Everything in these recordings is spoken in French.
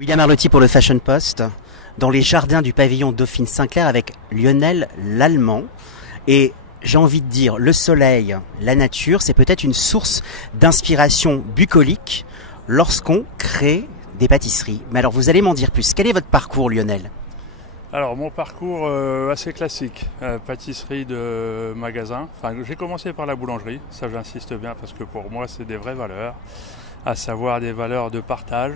William Arlotti pour le Fashion Post, dans les jardins du pavillon Dauphine Saint-Clair avec Lionel l'Allemand. Et j'ai envie de dire, le soleil, la nature, c'est peut-être une source d'inspiration bucolique lorsqu'on crée des pâtisseries. Mais alors vous allez m'en dire plus. Quel est votre parcours, Lionel ? Alors mon parcours assez classique, pâtisserie de magasin. Enfin, j'ai commencé par la boulangerie, ça j'insiste bien parce que pour moi c'est des vraies valeurs, à savoir des valeurs de partage.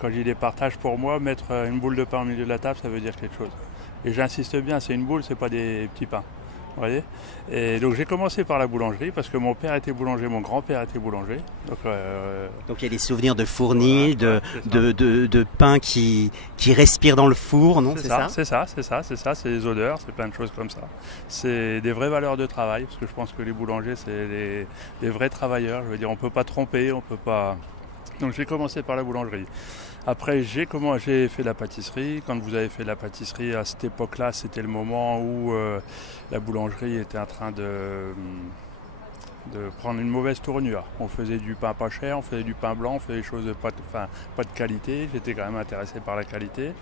Quand je dis des partages, pour moi, mettre une boule de pain au milieu de la table, ça veut dire quelque chose. Et j'insiste bien, c'est une boule, c'est pas des petits pains. Vous voyez ? Et donc j'ai commencé par la boulangerie parce que mon père était boulanger, mon grand-père était boulanger. Donc il y a des souvenirs de fournil, voilà, de pain qui respire dans le four, non ? C'est ça, c'est des odeurs, c'est plein de choses comme ça. C'est des vraies valeurs de travail, parce que je pense que les boulangers, c'est des vrais travailleurs. Je veux dire, on ne peut pas tromper, on peut pas... Donc j'ai commencé par la boulangerie. Après, j'ai fait de la pâtisserie. Quand vous avez fait de la pâtisserie, à cette époque-là, c'était le moment où la boulangerie était en train de prendre une mauvaise tournure. On faisait du pain pas cher, on faisait du pain blanc, on faisait des choses pas de qualité. J'étais quand même intéressé par la qualité.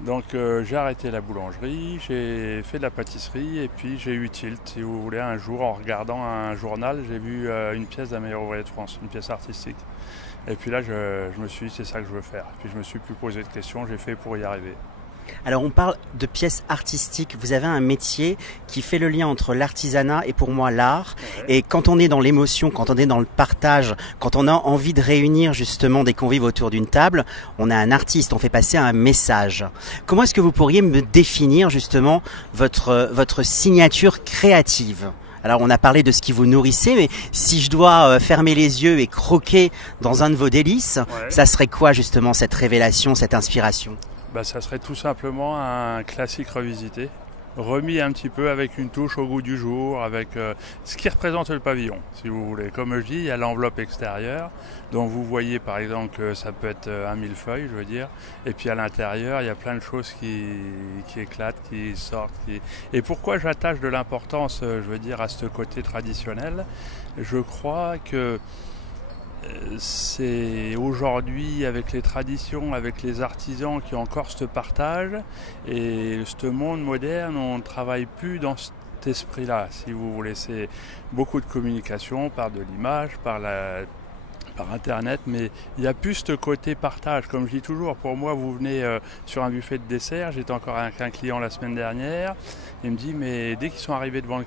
Donc j'ai arrêté la boulangerie, j'ai fait de la pâtisserie et puis j'ai eu tilt. Si vous voulez, un jour, en regardant un journal, j'ai vu une pièce d'un meilleur ouvrier de France, une pièce artistique. Et puis là, je me suis dit, c'est ça que je veux faire. Puis je me suis plus posé de questions, j'ai fait pour y arriver. Alors on parle de pièces artistiques, vous avez un métier qui fait le lien entre l'artisanat et pour moi l'art. Ouais. Et quand on est dans l'émotion, quand on est dans le partage, quand on a envie de réunir justement des convives autour d'une table, on a un artiste, on fait passer un message. Comment est-ce que vous pourriez me définir justement votre signature créative ? Alors on a parlé de ce qui vous nourrissait, mais si je dois fermer les yeux et croquer dans un de vos délices, ça serait quoi justement cette révélation, cette inspiration ? Ça serait tout simplement un classique revisité, remis un petit peu avec une touche au goût du jour, avec ce qui représente le pavillon, si vous voulez. Comme je dis, il y a l'enveloppe extérieure, dont vous voyez par exemple que ça peut être un millefeuille, je veux dire, et puis à l'intérieur, il y a plein de choses qui éclatent, qui sortent. Et pourquoi j'attache de l'importance, je veux dire, à ce côté traditionnel ? Je crois que c'est aujourd'hui avec les traditions, avec les artisans qui ont encore ce partage et ce monde moderne, on ne travaille plus dans cet esprit-là, si vous voulez. C'est beaucoup de communication par de l'image, par Internet, mais il n'y a plus ce côté partage. Comme je dis toujours, pour moi, vous venez sur un buffet de dessert, j'étais encore avec un client la semaine dernière, il me dit, mais dès qu'ils sont arrivés devant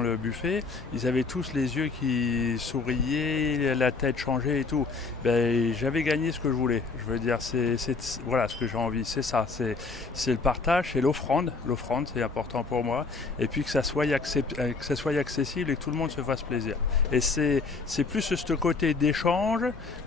le buffet, ils avaient tous les yeux qui souriaient, la tête changée et tout. J'avais gagné ce que je voulais. Je veux dire, voilà ce que j'ai envie, c'est ça, c'est le partage, c'est l'offrande. L'offrande, c'est important pour moi. Et puis que ça soit accessible et que tout le monde se fasse plaisir. Et c'est plus ce côté d'échange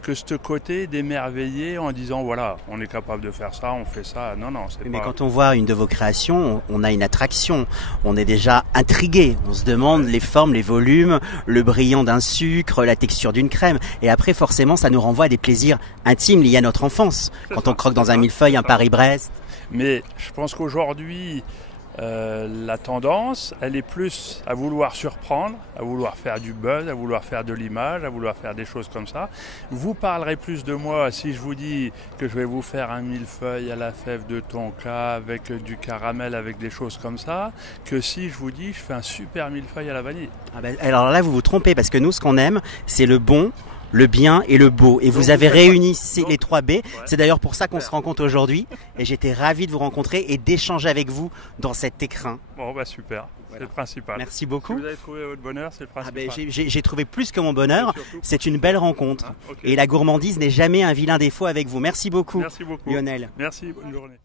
que ce côté d'émerveiller en disant voilà, on est capable de faire ça, on fait ça. Non, c'est mais pas... quand on voit une de vos créations, on a une attraction, on est déjà intrigué, on se demande les formes, les volumes, le brillant d'un sucre, la texture d'une crème, et après forcément ça nous renvoie à des plaisirs intimes liés à notre enfance, quand on croque dans un millefeuille, un Paris-Brest. Mais je pense qu'aujourd'hui, la tendance, elle est plus à vouloir surprendre, à vouloir faire du buzz, à vouloir faire de l'image, à vouloir faire des choses comme ça. Vous parlerez plus de moi si je vous dis que je vais vous faire un millefeuille à la fève de tonka avec du caramel, avec des choses comme ça, que si je vous dis je fais un super millefeuille à la vanille. Alors là, vous vous trompez parce que nous, ce qu'on aime, c'est le bon, le bien et le beau. Et vous avez réuni les 3 B. Ouais. C'est d'ailleurs pour ça qu'on se rencontre aujourd'hui. Et j'étais ravi de vous rencontrer et d'échanger avec vous dans cet écrin. Bon, super. Voilà. C'est le principal. Merci beaucoup. Si vous avez trouvé votre bonheur, c'est le principal. J'ai trouvé plus que mon bonheur. C'est une belle rencontre. Okay. Et la gourmandise n'est jamais un vilain défaut avec vous. Merci beaucoup, Merci beaucoup. Lionel. Merci, bonne journée.